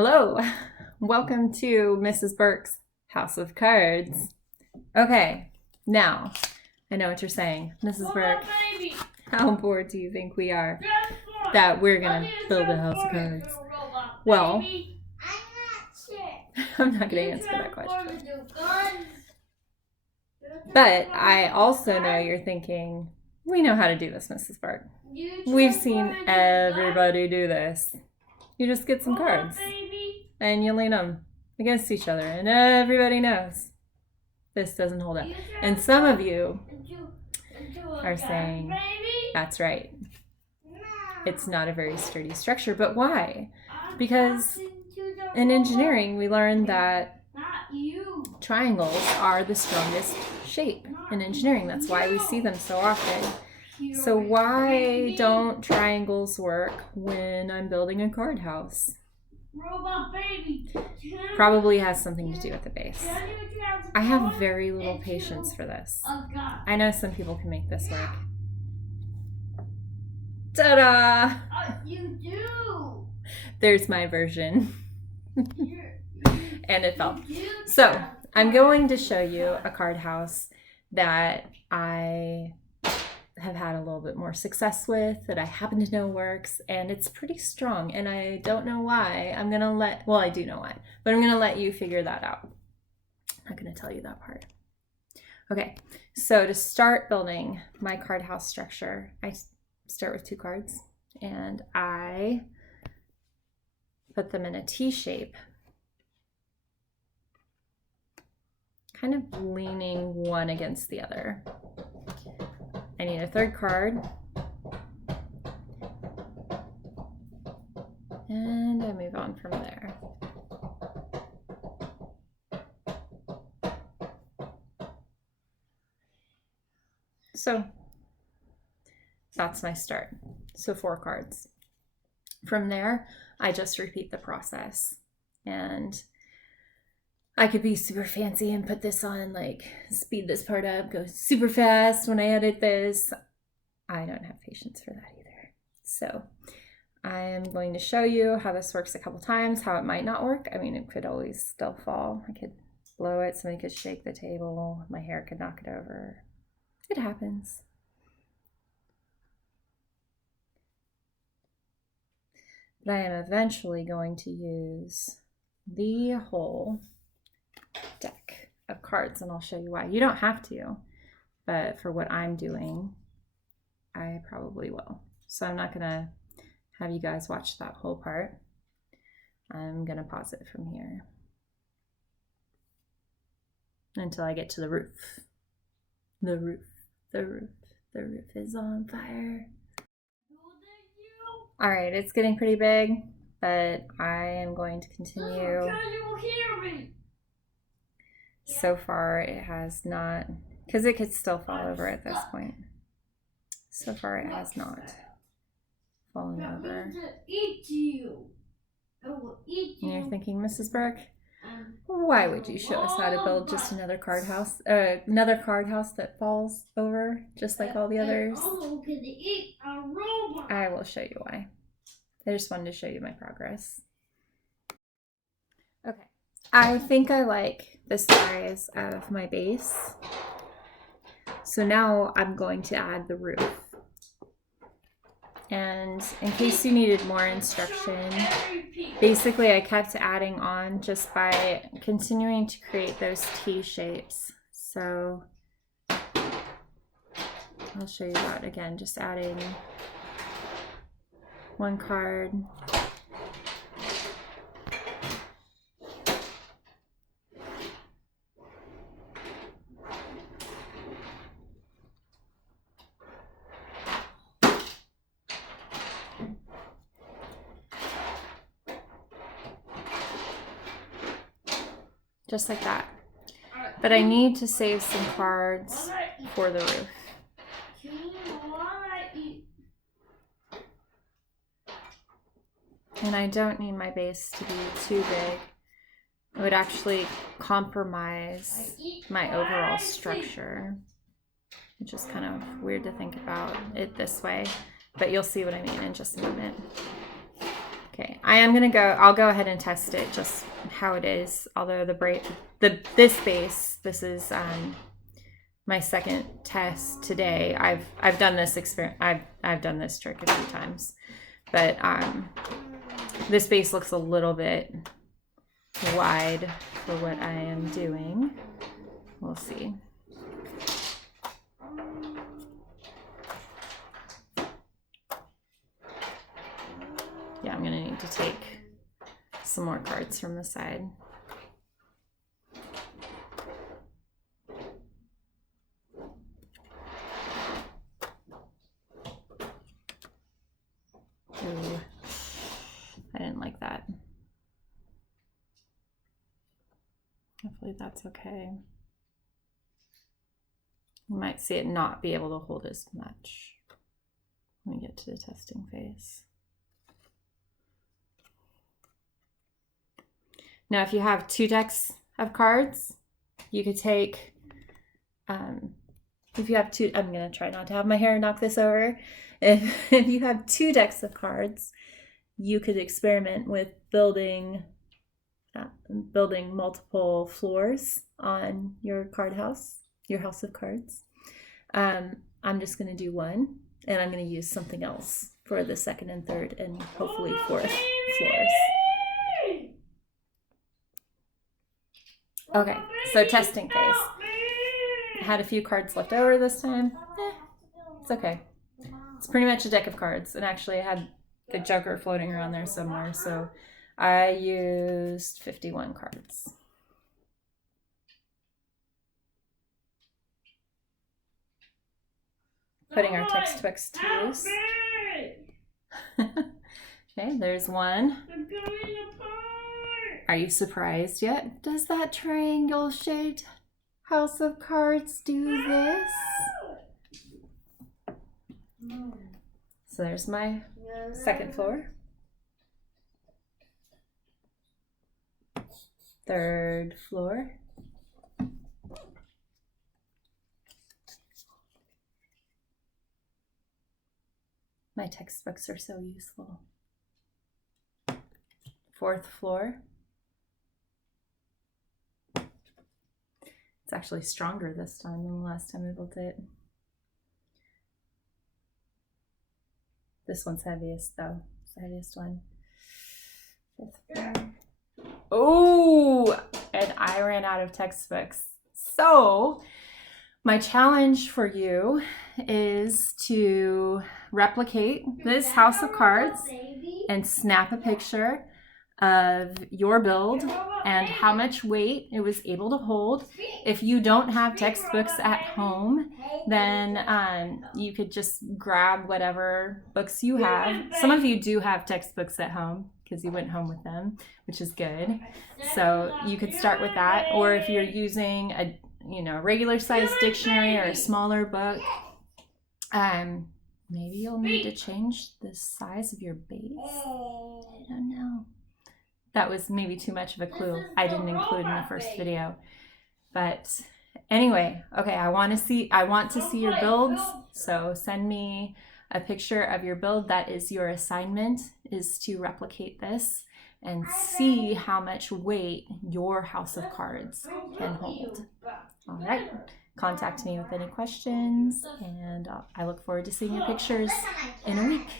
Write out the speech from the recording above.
Hello, welcome to Mrs. Burke's House of Cards. Okay, now, I know what you're saying. Mrs. Burke, how bored do you think we are that we're gonna build a house of cards? Well, I'm not gonna answer that question. But I also know you're thinking, we know how to do this, Mrs. Burke. We've seen everybody do this. You just get some cards and you lean them against each other and everybody knows this doesn't hold up. And some of you are saying, that's right. It's not a very sturdy structure, but why? Because in engineering, we learned that triangles are the strongest shape in engineering. That's why we see them so often. So why don't triangles work when I'm building a card house? Robot baby. Probably has something to do with the base. I have very little patience for this. I know some people can make this work. Ta-da! You do. There's my version. And it fell. So I'm going to show you a card house that I have had a little bit more success with, that I happen to know works, and it's pretty strong, and I don't know why. I do know why, but I'm gonna let you figure that out. I'm not gonna tell you that part. Okay, so to start building my card house structure, I start with 2 cards, and I put them in a T shape, kind of leaning one against the other. I need a 3rd card, and I move on from there. So that's my start. So 4 cards. From there, I just repeat the process, and I could be super fancy and put this on, like speed this part up, go super fast when I edit this. I don't have patience for that either. So I am going to show you how this works a couple times, how it might not work. I mean, it could always still fall. I could blow it, somebody could shake the table, my hair could knock it over. It happens. But I am eventually going to use the whole deck of cards, and I'll show you why. You don't have to, but for what I'm doing, I probably will. So I'm not gonna have you guys watch that whole part. I'm gonna pause it from here until I get to the roof. The roof is on fire. All right, it's getting pretty big, but I am going to continue. So far it has not, because it could still fall over at this point. So far it has not fallen over. And you're thinking, Mrs. Burke, why would you show us how to build just another card house that falls over just like all the others? I will show you why. I just wanted to show you my progress. Okay. I think I like the size of my base. So now I'm going to add the roof. And in case you needed more instruction, basically I kept adding on just by continuing to create those T shapes. So I'll show you that again, just adding 1 card. Just like that. But I need to save some cards for the roof. And I don't need my base to be too big. It would actually compromise my overall structure, which is kind of weird to think about it this way, but you'll see what I mean in just a moment. Okay, I'll go ahead and test it just how it is. Although this base, this is my second test today. I've done this I've done this trick a few times, but this base looks a little bit wide for what I am doing. We'll see. Yeah, I'm gonna need to take some more cards from the side. Ooh, I didn't like that. Hopefully that's okay. You might see it not be able to hold as much when we get to the testing phase. Now, if you have 2 decks of cards, you could take, if you have 2, I'm gonna try not to have my hair knock this over. If you have 2 decks of cards, you could experiment with building multiple floors on your card house, your house of cards. I'm just gonna do 1, and I'm gonna use something else for the 2nd and 3rd and hopefully 4th floors. Okay, so testing phase. I had a few cards left over this time. It's okay. It's pretty much a deck of cards, and actually I had the Joker floating around there somewhere, so I used 51 cards. Putting our textbooks to use. Okay, there's 1. Are you surprised yet? Does that triangle-shaped house of cards do this? So there's my 2nd floor. 3rd floor. My textbooks are so useful. 4th floor. It's actually stronger this time than the last time I built it. This one's heaviest though. It's the heaviest one. 5th floor. Oh, and I ran out of textbooks. So my challenge for you is to replicate this house of cards and snap a picture of your build and how much weight it was able to hold. If you don't have textbooks at home, then you could just grab whatever books you have. Some of you do have textbooks at home because you went home with them, which is good. So you could start with that, or if you're using a regular sized dictionary or a smaller book, maybe you'll need to change the size of your base. I don't know. That was maybe too much of a clue I didn't include in the first video. But anyway, okay, I want to see your builds. So send me a picture of your build. That is your assignment, is to replicate this and see how much weight your house of cards can hold. All right, contact me with any questions, and I look forward to seeing your pictures in a week.